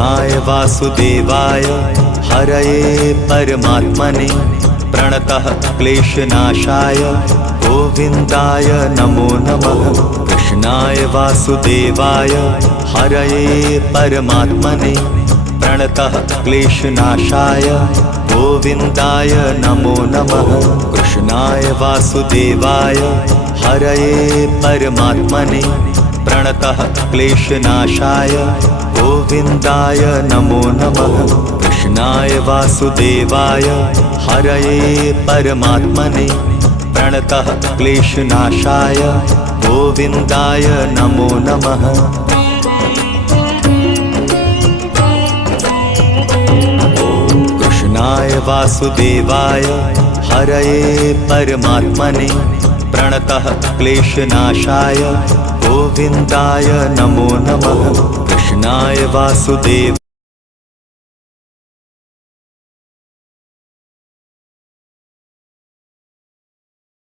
कृष्णाय वासुदेवाय हरये परमात्मने प्रणतः क्लेशनाशाय गोविन्दाय नमो नमः। कृष्णाय वासुदेवाय हरये परमात्मने प्रणतः क्लेशनाशाय गोविन्दाय नमो नमः। कृष्णाय वासुदेवाय हरये परमात्मने प्रणतः क्लेशनाशाय गोविन्दाय नमो नमः। कृष्णाय वासुदेवाय हरये परमात्मने प्रणतः क्लेशनाशाय गोविन्दाय नमो नमः। कृष्णाय वासुदेवाय हरये परमात्मने प्रणतः क्लेशनाशाय गोविन्दाय नमो नमः। कृष्णाय वासुदेव